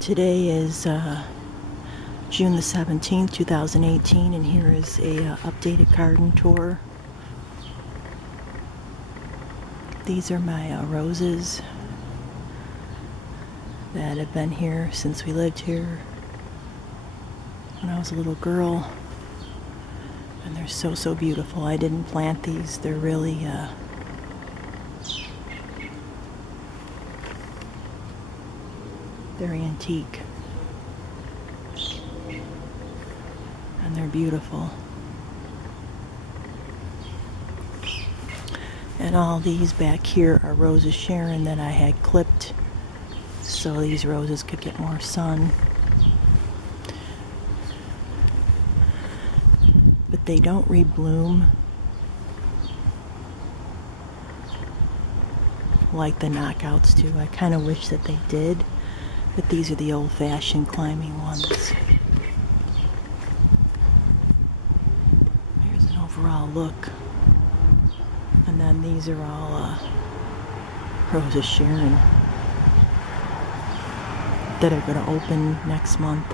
Today is June the 17th, 2018, and here is a updated garden tour. These are my roses that have been here since we lived here when I was a little girl, and they're so beautiful. I didn't plant these. They're really they're antique, and they're beautiful. And all these back here are roses Sharon that I had clipped so these roses could get more sun. But they don't rebloom like the knockouts do. I kind of wish that they did, but these are the old-fashioned climbing ones. Here's an overall look. And then these are all roses Sharon that are going to open next month.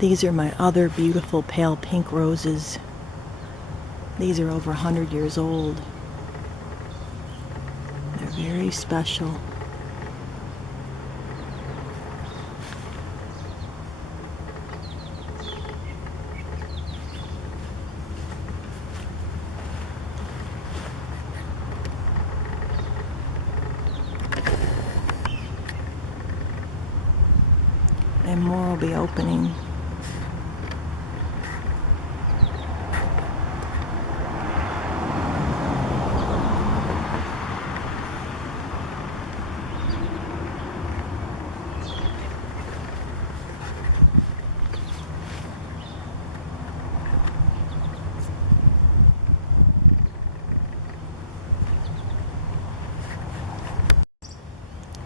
These are my other beautiful pale pink roses. These are over 100 years old. They're very special. And more will be opening.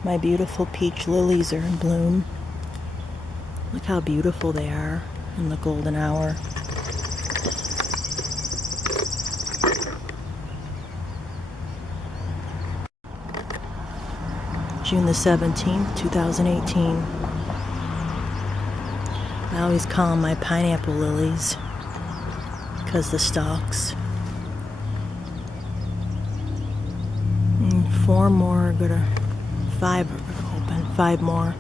My beautiful peach lilies are in bloom. Look how beautiful they are in the golden hour. June the 17th, 2018. I always call them my pineapple lilies because the stalks. And 5 more are gonna open. 5 more.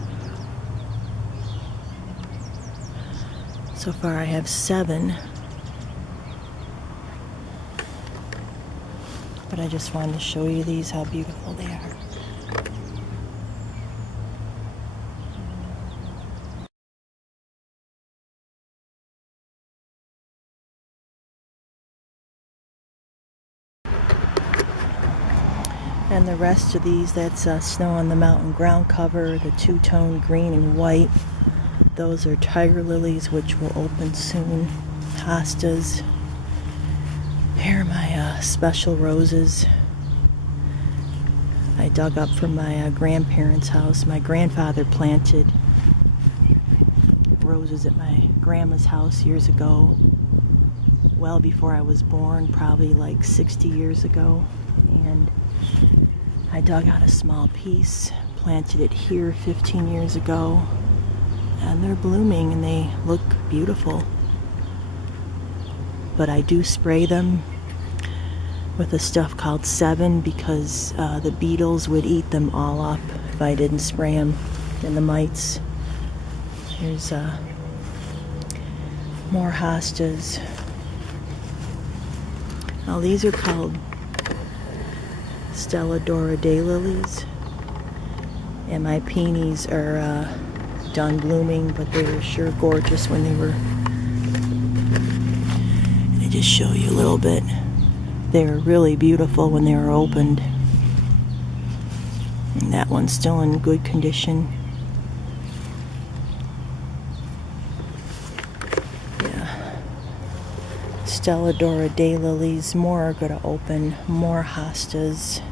So far I have 7. But I just wanted to show you these, how beautiful they are. And the rest of these, that's snow on the mountain ground cover, the two-tone green and white. Those are tiger lilies, which will open soon. Hostas. Here are my special roses I dug up from my grandparents' house. My grandfather planted roses at my grandma's house years ago, well before I was born, probably like 60 years ago. And I dug out a small piece, planted it here 15 years ago, and they're blooming and they look beautiful. But I do spray them with a stuff called 7 because the beetles would eat them all up if I didn't spray them, and the mites. Here's more hostas. Now these are called Stella daylilies, and my peonies are done blooming, but they were sure gorgeous when they were. And I just show you a little bit. They were really beautiful when they were opened. And that one's still in good condition. Yeah. Stella daylilies, more are going to open, more hostas.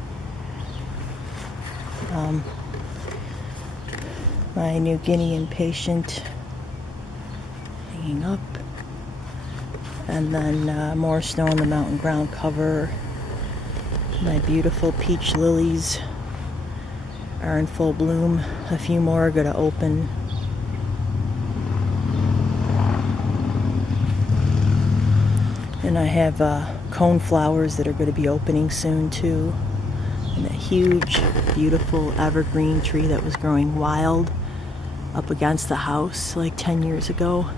My New Guinea impatient hanging up. And then more snow on the mountain ground cover. My beautiful peach lilies are in full bloom. A few more are going to open. And I have cone flowers that are going to be opening soon too. And a huge, beautiful evergreen tree that was growing wild up against the house like 10 years ago.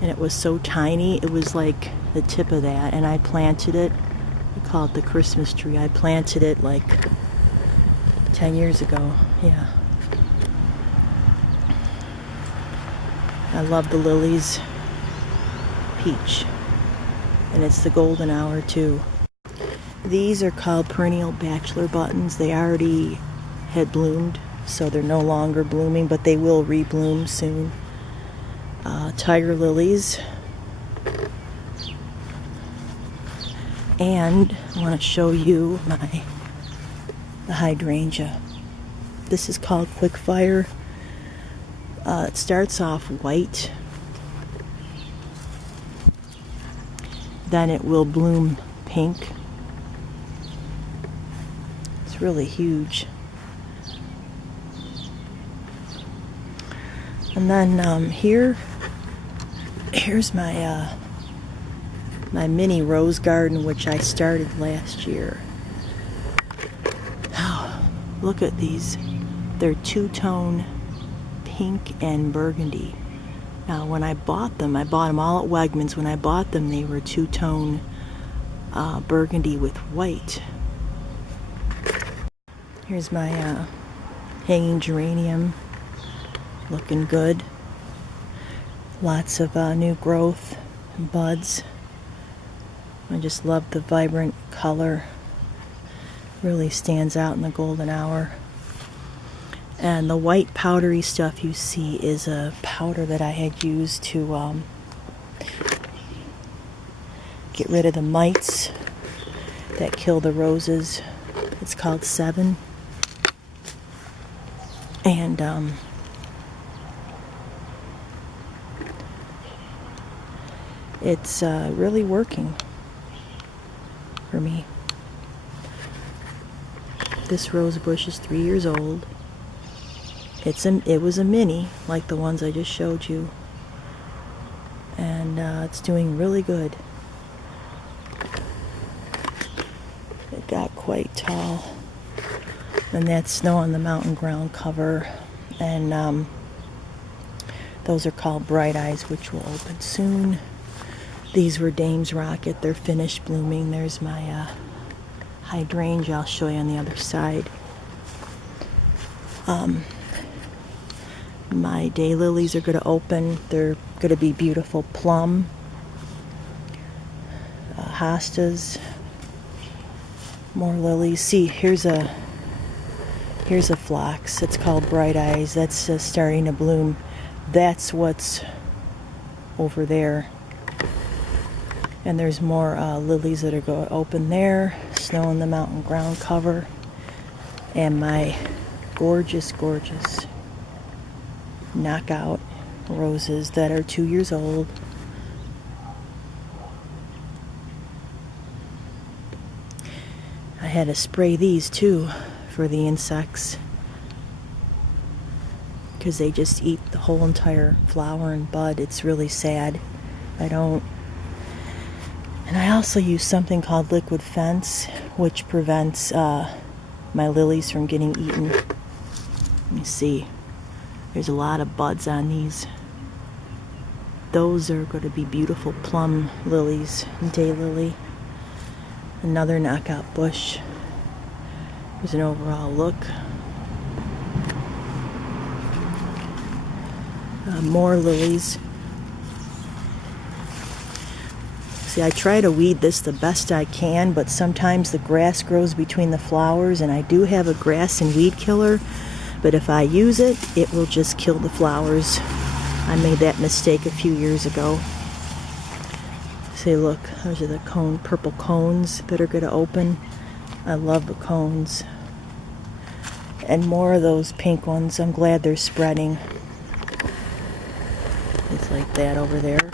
And it was so tiny, it was like the tip of that. And I planted it, we call it the Christmas tree. I planted it like 10 years ago, yeah. I love the lilies. Peach. And it's the golden hour too. These are called perennial bachelor buttons. They already had bloomed, so they're no longer blooming, but they will rebloom soon. Tiger lilies. And I want to show you the hydrangea. This is called Quickfire. It starts off white. Then it will bloom pink. It's really huge. And then here's my my mini rose garden, which I started last year. Oh, look at these. They're two-tone pink and burgundy. Now, when I bought them all at Wegmans. When I bought them, they were two-tone burgundy with white. Here's my hanging geranium, looking good. Lots of new growth and buds. I just love the vibrant color. Really stands out in the golden hour. And the white powdery stuff you see is a powder that I had used to get rid of the mites that kill the roses. It's called 7. And it's really working for me. This rose bush is 3 years old. It was a mini, like the ones I just showed you, and it's doing really good. It got quite tall, and that's snow on the mountain ground cover, and those are called bright eyes, which will open soon. These were Dame's Rocket. They're finished blooming. There's my hydrangea. I'll show you on the other side. My daylilies are going to open. They're going to be beautiful plum. Hostas. More lilies. See, here's a phlox. It's called Bright Eyes. That's starting to bloom. That's what's over there. And there's more lilies that are going to open there. Snow on the mountain ground cover. And my gorgeous, gorgeous knockout roses that are 2 years old. I had to spray these too for the insects, because they just eat the whole entire flower and bud. It's really sad. And I also use something called liquid fence, which prevents my lilies from getting eaten. Let me see. There's a lot of buds on these. Those are going to be beautiful plum lilies. Daylily. Another knockout bush. Here's an overall look. More lilies. See, I try to weed this the best I can, but sometimes the grass grows between the flowers, and I do have a grass and weed killer, but if I use it, it will just kill the flowers. I made that mistake a few years ago. See, look, those are the purple cones that are going to open. I love the cones. And more of those pink ones. I'm glad they're spreading. It's like that over there.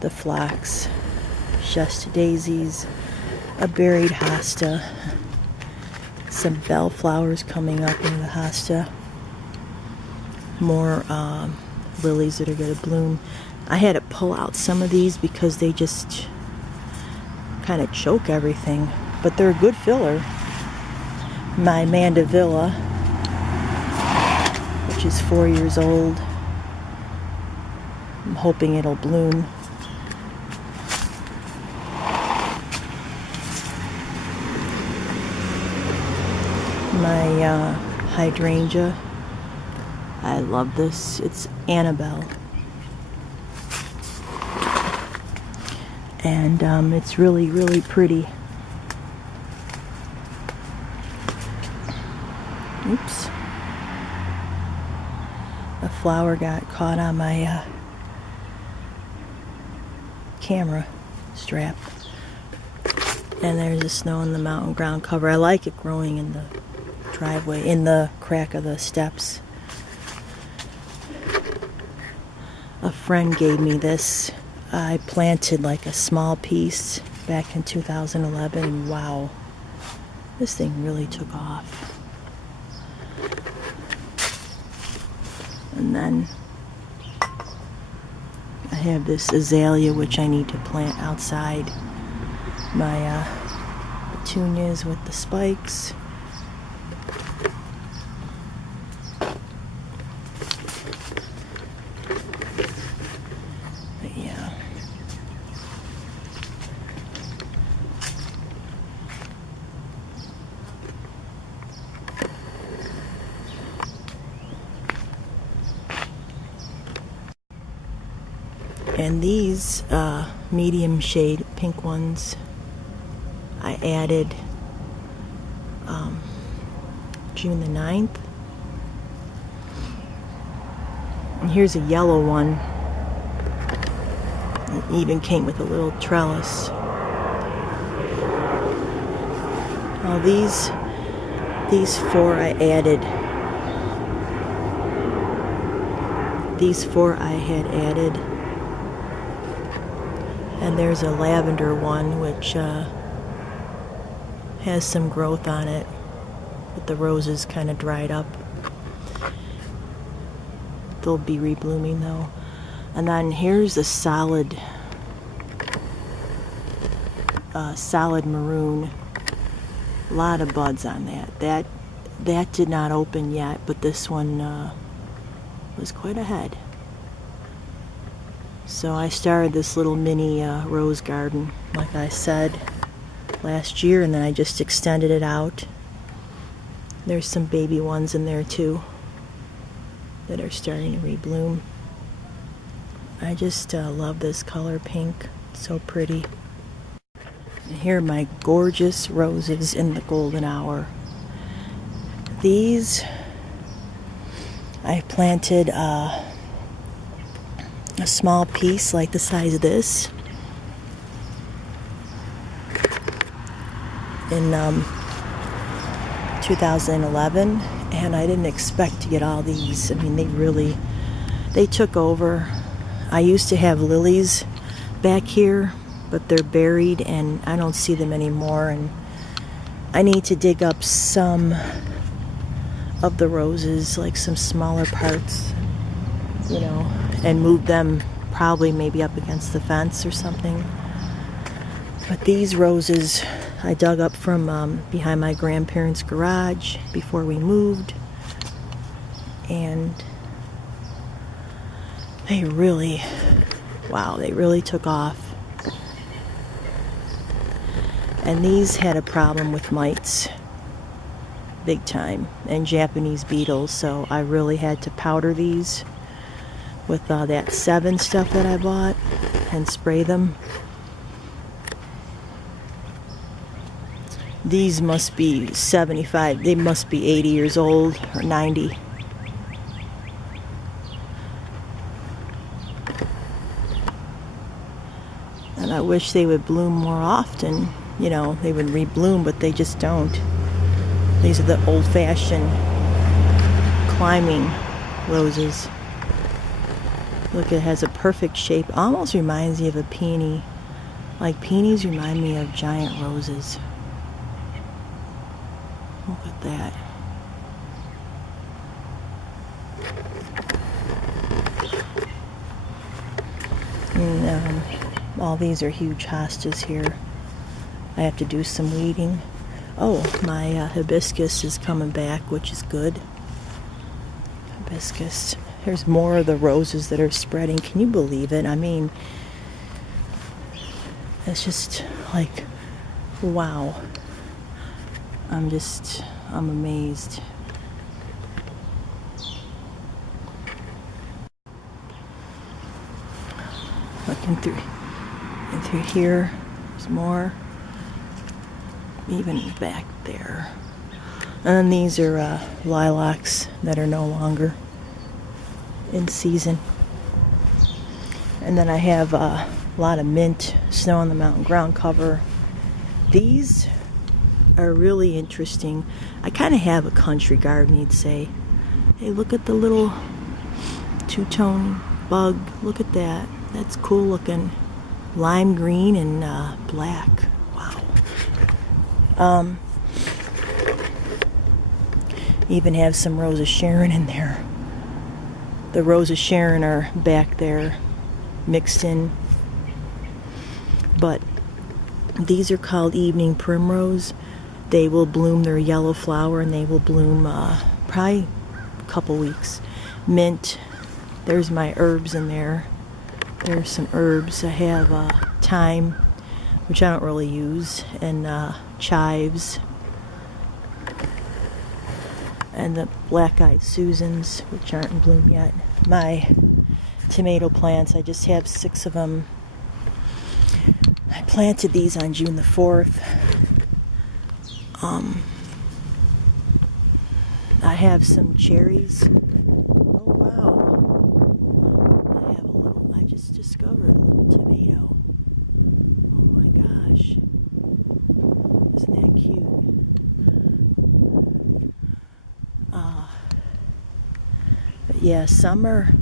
The phlox, Shasta daisies, a buried hosta, some bellflowers coming up in the hosta, more lilies that are going to bloom. I had to pull out some of these because they just kind of choke everything, but they're a good filler. My mandevilla, which is 4 years old, I'm hoping it'll bloom. My hydrangea, I love this. It's Annabelle, and it's really, really pretty. Oops, a flower got caught on my camera strap. And there's the snow on the mountain ground cover. I like it growing in the driveway, in the crack of the steps. A friend gave me this. I planted like a small piece back in 2011, and wow, this thing really took off. And then I have this azalea, which I need to plant outside. My petunias with the spikes. But yeah. And these medium shade pink ones, I added June the 9th. And here's a yellow one. It even came with a little trellis. Now these four I added These 4 I had added. And there's a lavender one which has some growth on it, but the roses kind of dried up. They'll be reblooming though. And then here's a solid maroon. A lot of buds on that. That did not open yet, but this one was quite ahead. So I started this little mini rose garden, like I said, last year, and then I just extended it out. There's some baby ones in there too that are starting to rebloom. I just love this color pink. It's so pretty. And here are my gorgeous roses in the golden hour. These I planted a small piece like the size of this in 2011, and I didn't expect to get all these. I mean, they took over. I used to have lilies back here, but they're buried and I don't see them anymore, and I need to dig up some of the roses, like some smaller parts, you know, and move them probably maybe up against the fence or something. But these roses I dug up from behind my grandparents' garage before we moved, and they really, wow, they really took off. And these had a problem with mites, big time, and Japanese beetles, so I really had to powder these with that 7 stuff that I bought and spray them. These must be 75, they must be 80 years old or 90. And I wish they would bloom more often. You know, they would rebloom, but they just don't. These are the old-fashioned climbing roses. Look, it has a perfect shape. Almost reminds me of a peony. Like peonies remind me of giant roses. Look at that. And all these are huge hostas here. I have to do some weeding. Oh, my hibiscus is coming back, which is good. Hibiscus. There's more of the roses that are spreading. Can you believe it? I mean, it's just like, wow. I'm amazed. Looking through here, there's more. Even back there. And then these are lilacs that are no longer in season. And then I have a lot of mint, snow on the mountain, ground cover. These are really interesting. I kind of have a country garden, you'd say. Hey, look at the little two-tone bug. Look at that. That's cool looking. Lime green and black. Wow. Even have some Rose of Sharon in there. The Rose of Sharon are back there mixed in. But these are called evening primrose. They will bloom their yellow flower, and they will bloom probably a couple weeks. Mint. There's my herbs in there. There's some herbs. I have thyme, which I don't really use, and chives, and the black-eyed Susans, which aren't in bloom yet. My tomato plants, I just have 6 of them. I planted these on June the 4th. I have some cherries. Oh wow. I just discovered a little tomato. Oh my gosh. Isn't that cute? But yeah, summer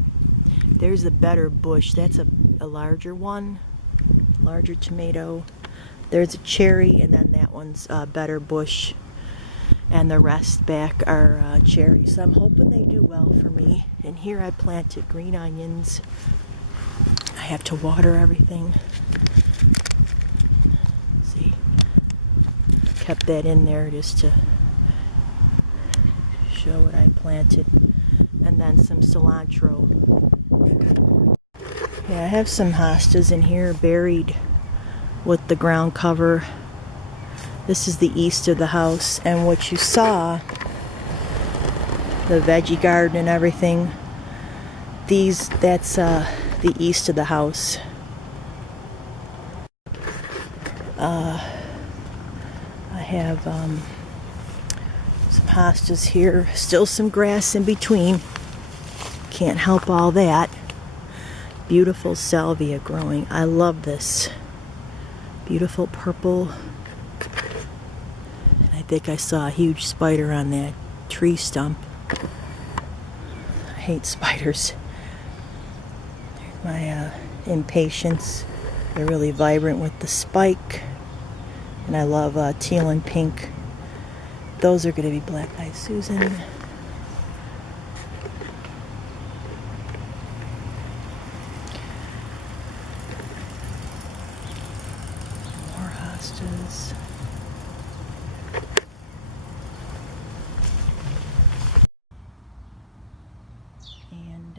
There's a better bush. That's a larger one, larger tomato. There's a cherry, and then that one's a better bush. And the rest back are cherries. So I'm hoping they do well for me. And here I planted green onions. I have to water everything. See, kept that in there just to show what I planted. And then some cilantro. Yeah, I have some hostas in here buried with the ground cover. This is the east of the house, and what you saw, the veggie garden and everything, that's the east of the house. I have some hostas here, still some grass in between. Can't help all that. Beautiful salvia growing. I love this. Beautiful purple. I think I saw a huge spider on that tree stump. I hate spiders. There's my impatiens. They're really vibrant with the spike. And I love teal and pink. Those are going to be black-eyed Susan. More hostas. And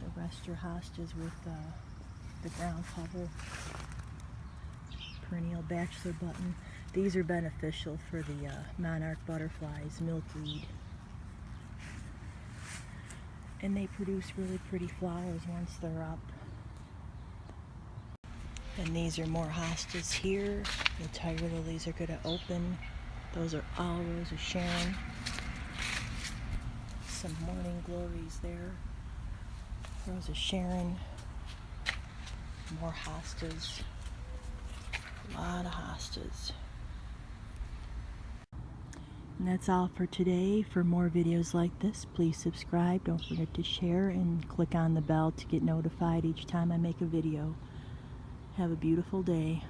the rest are hostas with the ground cover. Perennial bachelor button. These are beneficial for the monarch butterflies, milkweed. And they produce really pretty flowers once they're up. And these are more hostas here. The tiger lilies are going to open. Those are all Rose of Sharon. Some morning glories there. Rose of Sharon. More hostas. A lot of hostas. And that's all for today. For more videos like this, please subscribe. Don't forget to share and click on the bell to get notified each time I make a video. Have a beautiful day.